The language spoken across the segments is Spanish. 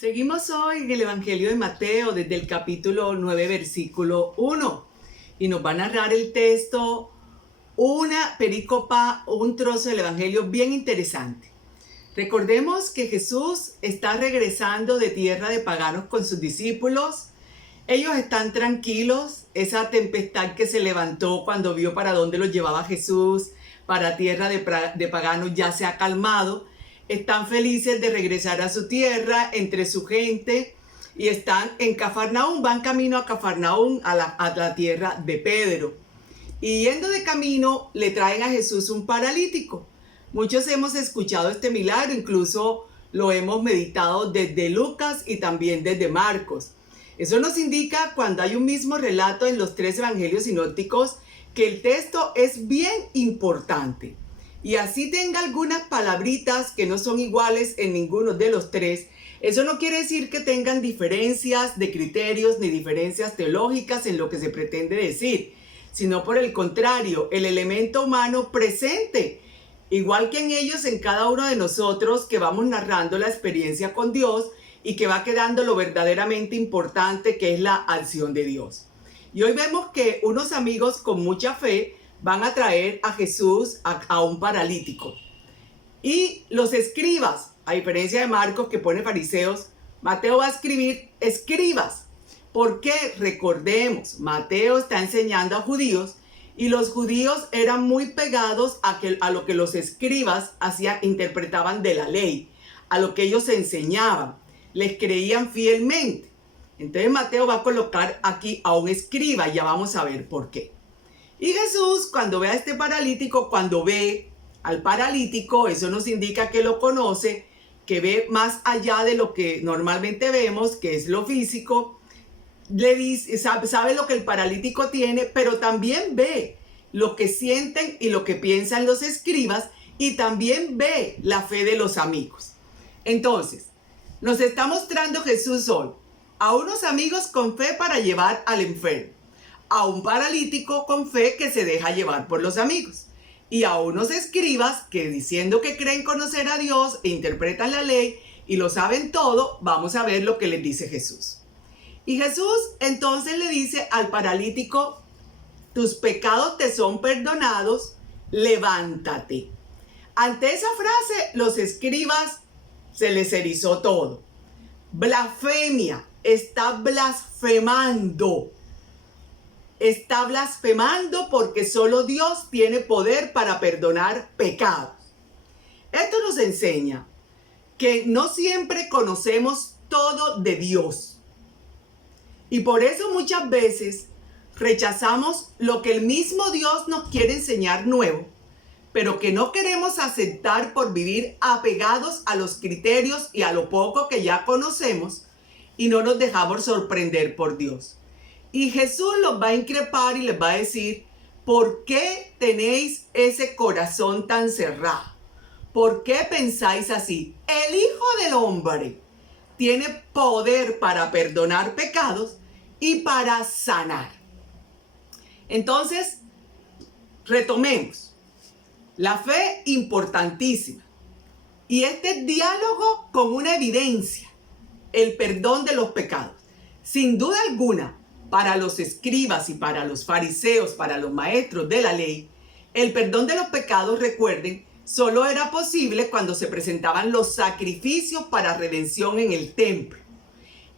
Seguimos hoy en el Evangelio de Mateo desde el capítulo 9, versículo 1. Y nos va a narrar el texto una perícopa, un trozo del Evangelio bien interesante. Recordemos que Jesús está regresando de tierra de paganos con sus discípulos. Ellos están tranquilos. Esa tempestad que se levantó cuando vio para dónde los llevaba Jesús, para tierra de paganos, ya se ha calmado. Están felices de regresar a su tierra, entre su gente, y están en Cafarnaúm, van camino a Cafarnaúm, a la tierra de Pedro. Y yendo de camino, le traen a Jesús un paralítico. Muchos hemos escuchado este milagro, incluso lo hemos meditado desde Lucas y también desde Marcos. Eso nos indica, cuando hay un mismo relato en los tres evangelios sinópticos, que el texto es bien importante. Y así tenga algunas palabritas que no son iguales en ninguno de los tres, eso no quiere decir que tengan diferencias de criterios ni diferencias teológicas en lo que se pretende decir, sino por el contrario, el elemento humano presente, igual que en ellos, en cada uno de nosotros, que vamos narrando la experiencia con Dios y que va quedando lo verdaderamente importante, que es la acción de Dios. Y hoy vemos que unos amigos con mucha fe van a traer a Jesús a un paralítico. Y los escribas, a diferencia de Marcos que pone fariseos, Mateo va a escribir escribas. Porque recordemos, Mateo está enseñando a judíos y los judíos eran muy pegados a lo que los escribas interpretaban de la ley, a lo que ellos enseñaban, les creían fielmente. Entonces Mateo va a colocar aquí a un escriba, ya vamos a ver por qué. Y Jesús, cuando ve a este paralítico, cuando ve al paralítico, eso nos indica que lo conoce, que ve más allá de lo que normalmente vemos, que es lo físico. Le dice, sabe lo que el paralítico tiene, pero también ve lo que sienten y lo que piensan los escribas, y también ve la fe de los amigos. Entonces, nos está mostrando Jesús hoy a unos amigos con fe para llevar al enfermo, a un paralítico con fe que se deja llevar por los amigos, y a unos escribas que, diciendo que creen conocer a Dios e interpretan la ley y lo saben todo, vamos a ver lo que les dice Jesús. Y Jesús entonces le dice al paralítico: tus pecados te son perdonados, levántate. Ante esa frase, los escribas se les erizó todo. Blasfemia, está blasfemando. Está blasfemando porque solo Dios tiene poder para perdonar pecados. Esto nos enseña que no siempre conocemos todo de Dios. Y por eso muchas veces rechazamos lo que el mismo Dios nos quiere enseñar nuevo, pero que no queremos aceptar por vivir apegados a los criterios y a lo poco que ya conocemos, y no nos dejamos sorprender por Dios. Y Jesús los va a increpar y les va a decir: ¿por qué tenéis ese corazón tan cerrado? ¿Por qué pensáis así? El Hijo del Hombre tiene poder para perdonar pecados y para sanar. Entonces, retomemos. La fe, importantísima. Y este diálogo con una evidencia: el perdón de los pecados. Sin duda alguna, para los escribas y para los fariseos, para los maestros de la ley, el perdón de los pecados, recuerden, solo era posible cuando se presentaban los sacrificios para redención en el templo.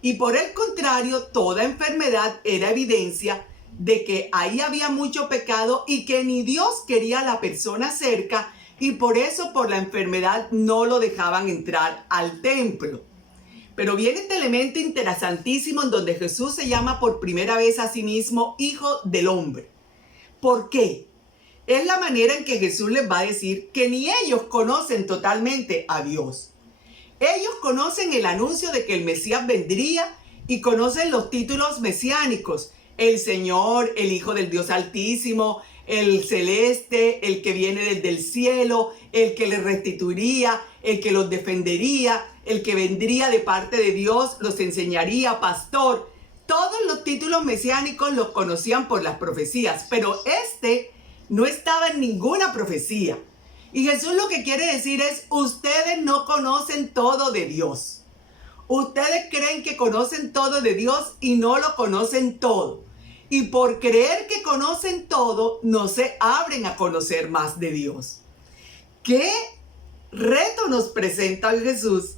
Y por el contrario, toda enfermedad era evidencia de que ahí había mucho pecado y que ni Dios quería a la persona cerca, y por eso, por la enfermedad, no lo dejaban entrar al templo. Pero viene este elemento interesantísimo en donde Jesús se llama por primera vez a sí mismo Hijo del Hombre. ¿Por qué? Es la manera en que Jesús les va a decir que ni ellos conocen totalmente a Dios. Ellos conocen el anuncio de que el Mesías vendría y conocen los títulos mesiánicos: el Señor, el Hijo del Dios Altísimo, el Celeste, el que viene desde el cielo, el que les restituiría, el que los defendería, el que vendría de parte de Dios, los enseñaría, pastor. Todos los títulos mesiánicos los conocían por las profecías, pero este no estaba en ninguna profecía. Y Jesús lo que quiere decir es: ustedes no conocen todo de Dios. Ustedes creen que conocen todo de Dios y no lo conocen todo. Y por creer que conocen todo, no se abren a conocer más de Dios. ¿Qué reto nos presenta hoy Jesús?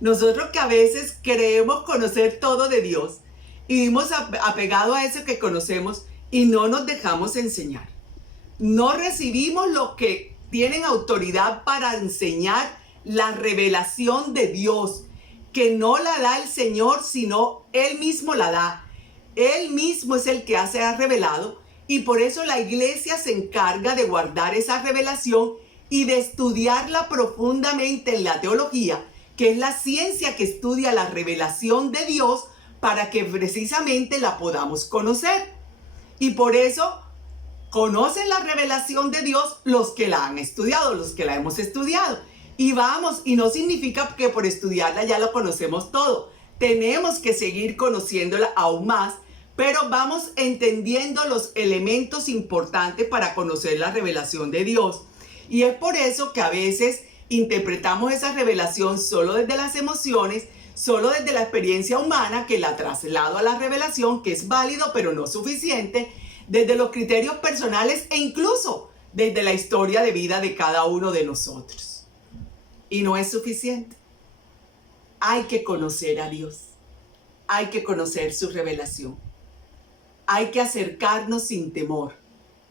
Nosotros que a veces creemos conocer todo de Dios y vivimos apegados a eso que conocemos y no nos dejamos enseñar. No recibimos lo que tienen autoridad para enseñar la revelación de Dios, que no la da el Señor, sino Él mismo la da. Él mismo es el que ha revelado y por eso la iglesia se encarga de guardar esa revelación y de estudiarla profundamente en la teología, que es la ciencia que estudia la revelación de Dios para que precisamente la podamos conocer. Y por eso conocen la revelación de Dios los que la han estudiado, los que la hemos estudiado. Y vamos, y no significa que por estudiarla ya lo conocemos todo. Tenemos que seguir conociéndola aún más, pero vamos entendiendo los elementos importantes para conocer la revelación de Dios. Y es por eso que a veces interpretamos esa revelación solo desde las emociones, solo desde la experiencia humana, que la traslado a la revelación, que es válido pero no suficiente, desde los criterios personales e incluso desde la historia de vida de cada uno de nosotros. Y no es suficiente. Hay que conocer a Dios. Hay que conocer su revelación. Hay que acercarnos sin temor,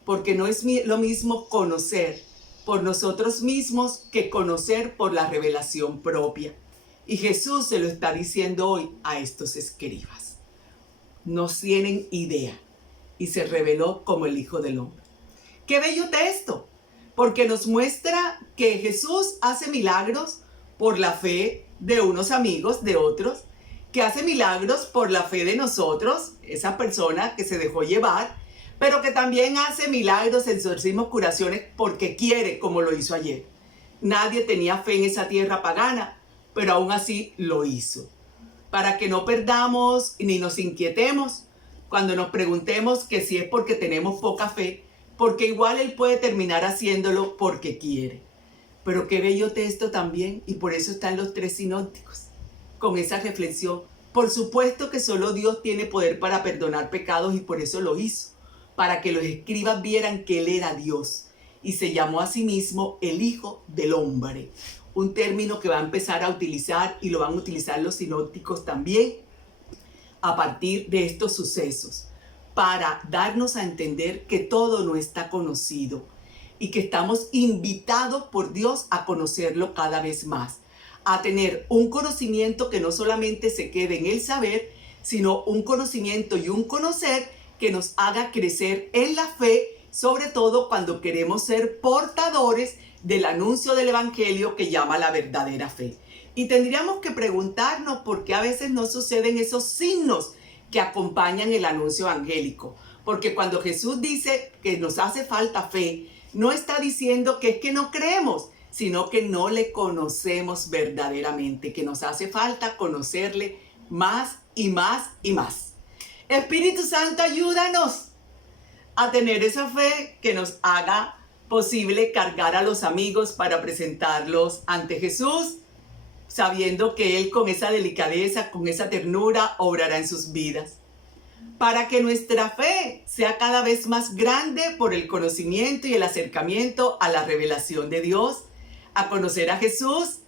porque no es lo mismo conocer por nosotros mismos que conocer por la revelación propia. Y Jesús se lo está diciendo hoy a estos escribas. No tienen idea. Y se reveló como el Hijo del Hombre. ¡Qué bello texto! Porque nos muestra que Jesús hace milagros por la fe de unos amigos, de otros, que hace milagros por la fe de nosotros, esa persona que se dejó llevar, pero que también hace milagros, exorcismos, curaciones, porque quiere, como lo hizo ayer. Nadie tenía fe en esa tierra pagana, pero aún así lo hizo. Para que no perdamos ni nos inquietemos cuando nos preguntemos que si es porque tenemos poca fe, porque igual Él puede terminar haciéndolo porque quiere. Pero qué bello texto también, y por eso están los tres sinópticos, con esa reflexión. Por supuesto que solo Dios tiene poder para perdonar pecados y por eso lo hizo, para que los escribas vieran que Él era Dios y se llamó a sí mismo el Hijo del Hombre. Un término que va a empezar a utilizar y lo van a utilizar los sinópticos también a partir de estos sucesos, para darnos a entender que todo no está conocido y que estamos invitados por Dios a conocerlo cada vez más, a tener un conocimiento que no solamente se quede en el saber, sino un conocimiento y un conocer que nos haga crecer en la fe, sobre todo cuando queremos ser portadores del anuncio del Evangelio que llama la verdadera fe. Y tendríamos que preguntarnos por qué a veces no suceden esos signos que acompañan el anuncio evangélico. Porque cuando Jesús dice que nos hace falta fe, no está diciendo que es que no creemos, sino que no le conocemos verdaderamente, que nos hace falta conocerle más y más y más. Espíritu Santo, ayúdanos a tener esa fe que nos haga posible cargar a los amigos para presentarlos ante Jesús, sabiendo que Él con esa delicadeza, con esa ternura, obrará en sus vidas. Para que nuestra fe sea cada vez más grande por el conocimiento y el acercamiento a la revelación de Dios, a conocer a Jesús,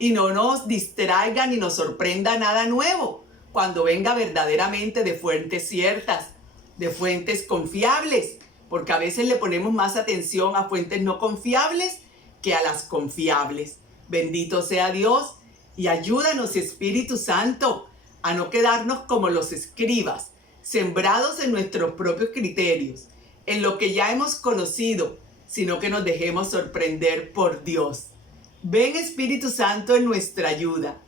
y no nos distraiga ni nos sorprenda nada nuevo cuando venga verdaderamente de fuentes ciertas, de fuentes confiables, porque a veces le ponemos más atención a fuentes no confiables que a las confiables. Bendito sea Dios y ayúdanos, Espíritu Santo, a no quedarnos como los escribas, sembrados en nuestros propios criterios, en lo que ya hemos conocido, sino que nos dejemos sorprender por Dios. Ven, Espíritu Santo, en nuestra ayuda.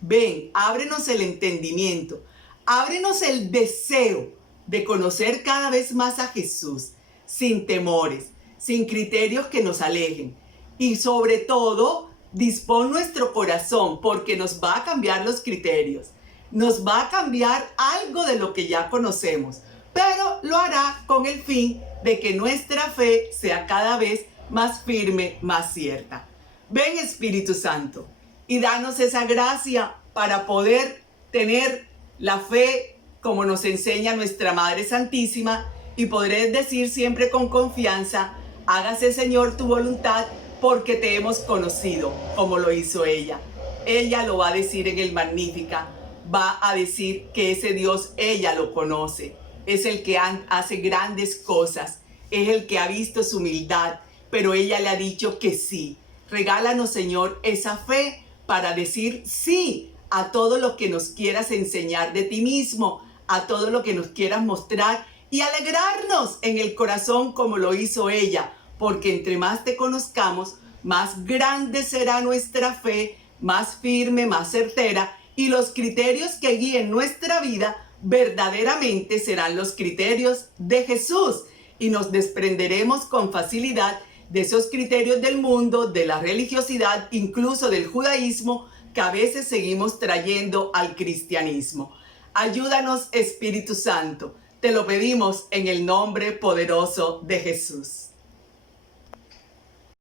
Ven, ábrenos el entendimiento, ábrenos el deseo de conocer cada vez más a Jesús, sin temores, sin criterios que nos alejen. Y sobre todo, dispón nuestro corazón, porque nos va a cambiar los criterios. Nos va a cambiar algo de lo que ya conocemos, pero lo hará con el fin de que nuestra fe sea cada vez más firme, más cierta. Ven, Espíritu Santo, y danos esa gracia para poder tener la fe como nos enseña nuestra Madre Santísima y podré decir siempre con confianza: hágase, Señor, tu voluntad, porque te hemos conocido, como lo hizo ella. Ella lo va a decir en el Magnífica, va a decir que ese Dios ella lo conoce, es el que hace grandes cosas, es el que ha visto su humildad, pero ella le ha dicho que sí. Regálanos, Señor, esa fe para decir sí a todo lo que nos quieras enseñar de ti mismo, a todo lo que nos quieras mostrar y alegrarnos en el corazón como lo hizo ella, porque entre más te conozcamos, más grande será nuestra fe, más firme, más certera, y los criterios que guíen nuestra vida verdaderamente serán los criterios de Jesús, y nos desprenderemos con facilidad de esos criterios del mundo, de la religiosidad, incluso del judaísmo, que a veces seguimos trayendo al cristianismo. Ayúdanos, Espíritu Santo. Te lo pedimos en el nombre poderoso de Jesús.